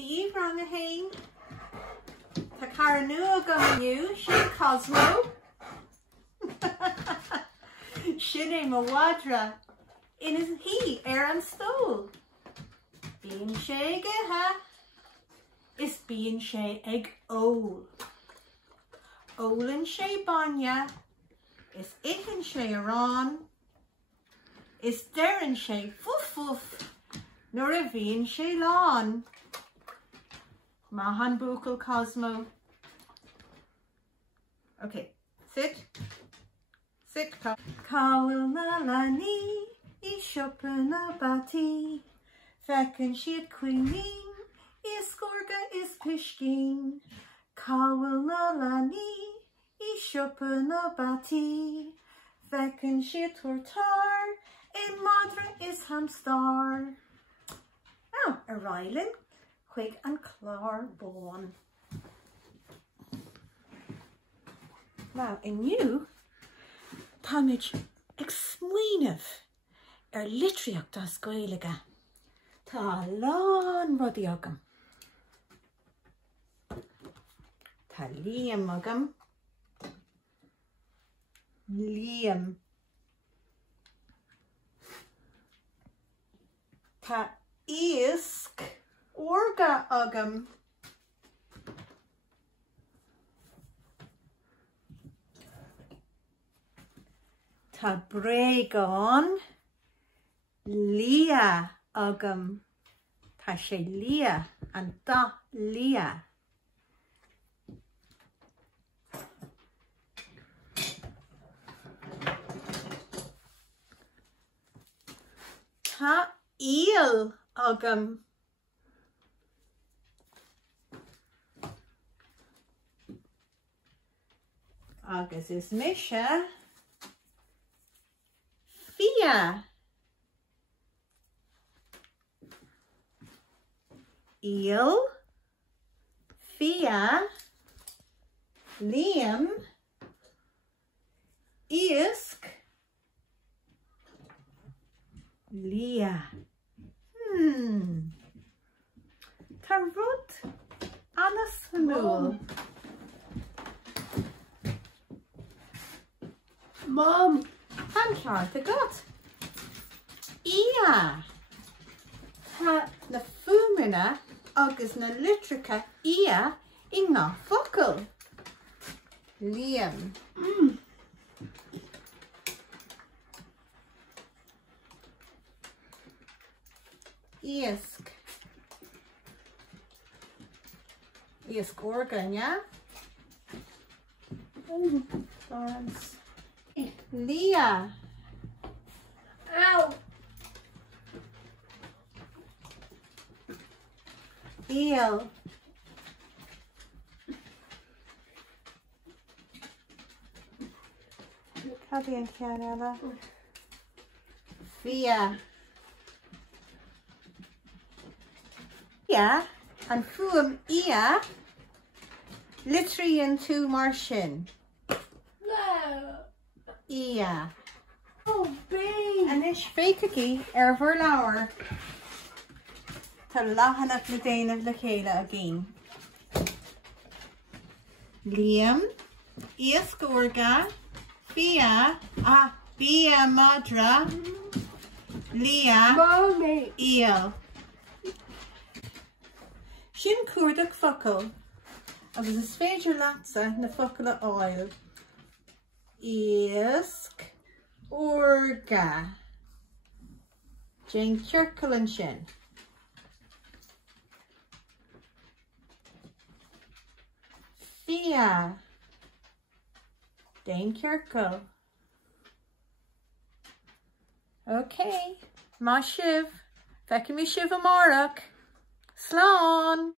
Steve rang a hain. Ta cara nua gom you, sin Cosmo. Sin é ma wadra. Inas he an stol. Bíonn sé ha. Is bíonn sé ag ól. Ólann sé banya. Is ichen sé arán. Is deran sé fuf fuf. Nor a bhíonn sé lán. Mahan bucal Cosmo. Okay, sit. Sit, Cowil na lani, I siopra na bati. Fecyn siad queening, is gorga is pishkin. Cowil na lani, I siopra na bati. Fecyn siad tortar, in madra is hamstar. Now, a Rylan, quick and clar born. Now, in you, Táimid ag smaoinemh litríocht as Gaeilge. Tá lán rudaí agam. Tá líam agam. Líam. Tá iasc orga agam. Tá bréagán lia agam. Tá sé lia an da lia. Tá íal agam. Agus is misha. Fia. Eel. Fia. Liam. Iasc. Lia. Tá rud anas smúl. Mom. An ceart a got. Ia. Tá na fumina agus na litrica ia I ngá focail. Liam. Iasc. Iasc organ, yeah? Florence. Leah. Ow. Eel. Caddy and Kianella. Fia. Ia and fuam ia. Litrian to Martian. No. Ia. Oh, babe. And is féitigi verlauer. Tá lachanach na déanamh le chéile a gin. Liam, Iasc orga, Fia, Bia madra, Lia, Mommy. Eel. Sin cuardach focail, agus is féidir leatsa na focail a oil. Iasc orga. Jane Kirkland sin. Fia. Dane Kirkle. Okay. Ma Shiv. Fecin mi Shiv amárach. Slán.